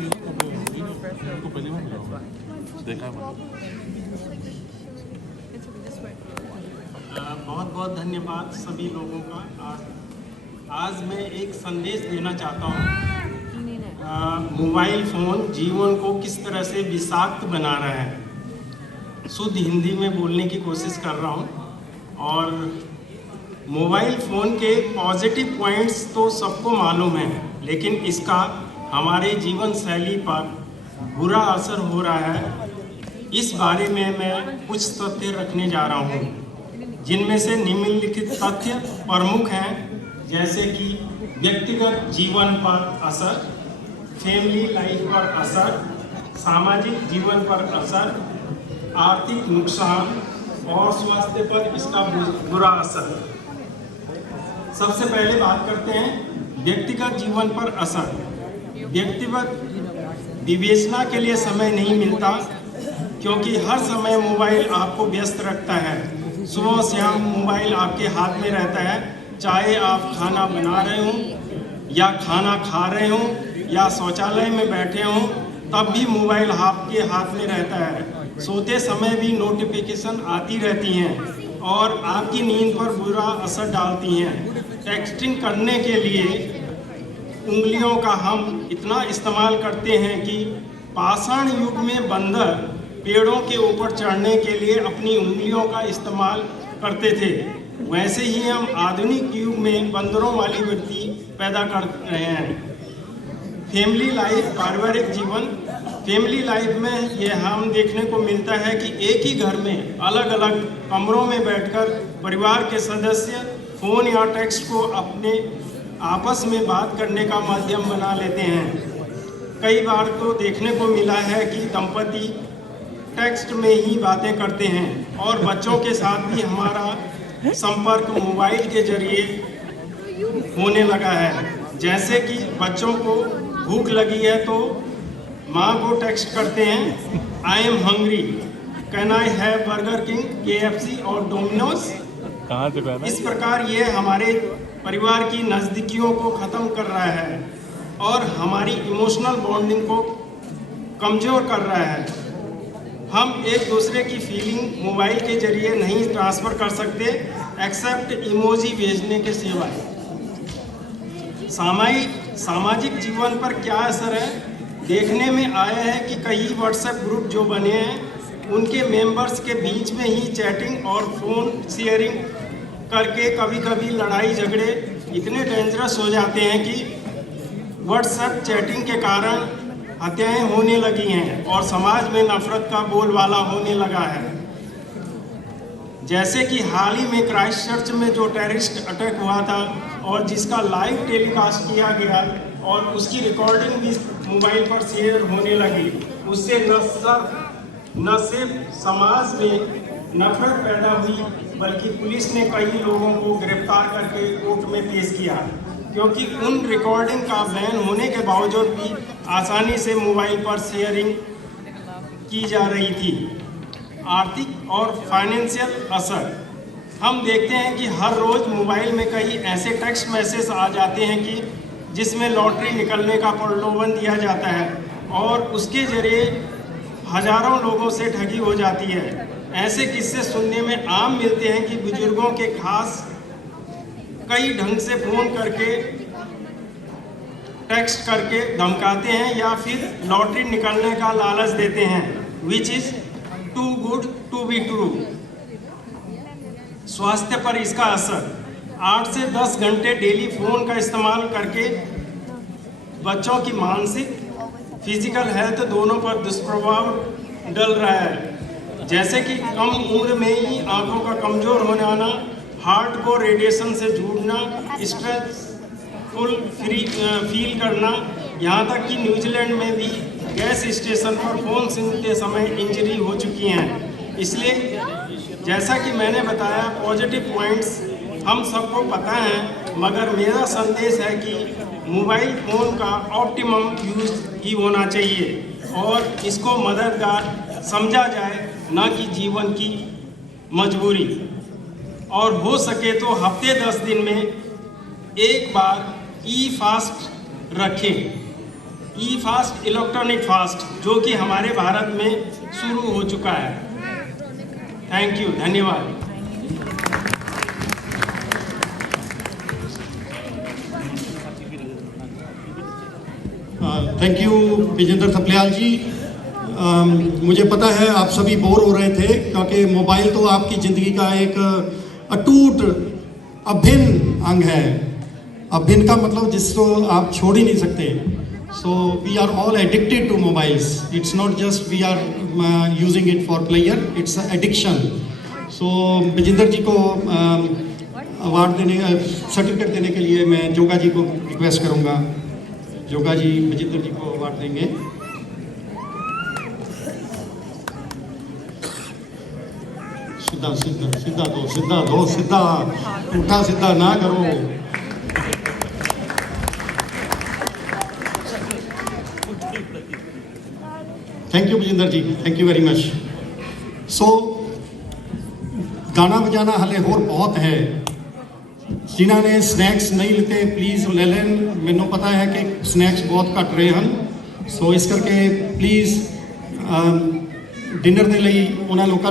इनको पहली बार मिला हूँ, देखा है मैंने। बहुत बहुत धन्यवाद सभी लोगों का। आज मैं एक संदेश देना चाहता हूँ। मोबाइल फ़ोन जीवन को किस तरह से विषाक्त बना रहा है, शुद्ध हिंदी में बोलने की कोशिश कर रहा हूँ। और मोबाइल फ़ोन के पॉजिटिव पॉइंट्स तो सबको मालूम है, लेकिन इसका हमारे जीवन शैली पर बुरा असर हो रहा है। इस बारे में मैं कुछ तथ्य रखने जा रहा हूँ, जिनमें से निम्नलिखित तथ्य प्रमुख हैं, जैसे कि व्यक्तिगत जीवन पर असर, फैमिली लाइफ पर असर, सामाजिक जीवन पर असर, आर्थिक नुकसान और स्वास्थ्य पर इसका बुरा असर। सबसे पहले बात करते हैं व्यक्तिगत जीवन पर असर। व्यक्तिगत विवेचना के लिए समय नहीं मिलता, क्योंकि हर समय मोबाइल आपको व्यस्त रखता है। सुबह शाम मोबाइल आपके हाथ में रहता है, चाहे आप खाना बना रहे हों या खाना खा रहे हों या शौचालय में बैठे हों, तब भी मोबाइल आपके हाथ में रहता है। सोते समय भी नोटिफिकेशन आती रहती हैं और आपकी नींद पर बुरा असर डालती हैं। टेक्सटिंग करने के लिए उंगलियों का हम इतना इस्तेमाल करते हैं कि पाषाण युग में बंदर पेड़ों के ऊपर चढ़ने के लिए अपनी उंगलियों का इस्तेमाल करते थे, वैसे ही हम आधुनिक युग में बंदरों वाली वृत्ति पैदा कर रहे हैं। फैमिली लाइफ, पारिवारिक जीवन। फैमिली लाइफ में ये हम देखने को मिलता है कि एक ही घर में अलग अलग कमरों में बैठकर परिवार के सदस्य फ़ोन या टेक्स्ट को अपने आपस में बात करने का माध्यम बना लेते हैं। कई बार तो देखने को मिला है कि दंपति टेक्स्ट में ही बातें करते हैं और बच्चों के साथ भी हमारा संपर्क मोबाइल के जरिए होने लगा है। जैसे कि बच्चों को भूख लगी है तो माँ को टेक्स्ट करते हैं, I am hungry, can I have burger king, KFC और डोमिनोज। कहाँ से पहना? इस प्रकार ये हमारे परिवार की नज़दीकियों को ख़त्म कर रहा है और हमारी इमोशनल बॉन्डिंग को कमज़ोर कर रहा है। हम एक दूसरे की फीलिंग मोबाइल के जरिए नहीं ट्रांसफ़र कर सकते, एक्सेप्ट इमोजी भेजने के सिवाय। सामाजिक जीवन पर क्या असर है? देखने में आया है कि कई व्हाट्सएप ग्रुप जो बने हैं, उनके मेंबर्स के बीच में ही चैटिंग और फ़ोन शेयरिंग करके कभी कभी लड़ाई झगड़े इतने डेंजरस हो जाते हैं कि व्हाट्सएप चैटिंग के कारण हत्याएं होने लगी हैं और समाज में नफरत का बोलबाला होने लगा है। जैसे कि हाल ही में क्राइस्ट चर्च में जो टेररिस्ट अटैक हुआ था और जिसका लाइव टेलीकास्ट किया गया और उसकी रिकॉर्डिंग भी मोबाइल पर शेयर होने लगी, उससे न सिर्फ समाज में नफरत पैदा हुई, बल्कि पुलिस ने कई लोगों को गिरफ्तार करके कोर्ट में पेश किया, क्योंकि उन रिकॉर्डिंग का बैन होने के बावजूद भी आसानी से मोबाइल पर शेयरिंग की जा रही थी। आर्थिक और फाइनेंशियल असर। हम देखते हैं कि हर रोज़ मोबाइल में कई ऐसे टेक्स्ट मैसेज आ जाते हैं कि जिसमें लॉटरी निकलने का प्रलोभन दिया जाता है और उसके जरिए हजारों लोगों से ठगी हो जाती है। ऐसे किस्से सुनने में आम मिलते हैं कि बुजुर्गों के खास कई ढंग से फ़ोन करके टेक्स्ट करके धमकाते हैं या फिर लॉटरी निकलने का लालच देते हैं, which is too good to be true. स्वास्थ्य पर इसका असर। 8 से 10 घंटे डेली फ़ोन का इस्तेमाल करके बच्चों की मानसिक फिजिकल हेल्थ दोनों पर दुष्प्रभाव डल रहा है। जैसे कि कम उम्र में ही आंखों का कमज़ोर होने आना, हार्ट को रेडिएशन से जूझना, स्ट्रेसफुल फील करना, यहाँ तक कि न्यूजीलैंड में भी गैस स्टेशन पर फ़ोन सुनते समय इंजरी हो चुकी हैं। इसलिए जैसा कि मैंने बताया, पॉजिटिव पॉइंट्स हम सबको पता है, मगर मेरा संदेश है कि मोबाइल फ़ोन का ऑप्टिमम यूज़ ही होना चाहिए और इसको मददगार समझा जाए, न कि जीवन की मजबूरी। और हो सके तो हफ्ते 10 दिन में एक बार ई फास्ट रखें। ई फास्ट इलेक्ट्रॉनिक फास्ट, जो कि हमारे भारत में शुरू हो चुका है। थैंक यू, धन्यवाद। थैंक यू विजेंद्र थपलियाल जी। मुझे पता है आप सभी बोर हो रहे थे, क्योंकि मोबाइल तो आपकी ज़िंदगी का एक अटूट अभिन्न अंग है। अभिन्न का मतलब जिसको आप छोड़ ही नहीं सकते। So we are all addicted to mobiles. It's not just we are using it for player, it's addiction. So Vijendra ji को अवार्ड देने, सर्टिफिकेट देने के लिए मैं जोगा जी को रिक्वेस्ट करूँगा। जोगा जी विजेंद्र जी को अवार्ड देंगे। सीधा सीधा सीधा दो, सीधा दो, सीधा उठा सीधा ना करो। Thank you Vijendra ji, thank you very much. So गाना बजाना हले होर बहुत है। जिन्हों ने स्नैक्स नहीं लेते प्लीज़ ले लें। मैनू पता है कि स्नैक्स बहुत घट रहे हैं, सो इस करके प्लीज़ डिनर के लिए उन्होंने लोगों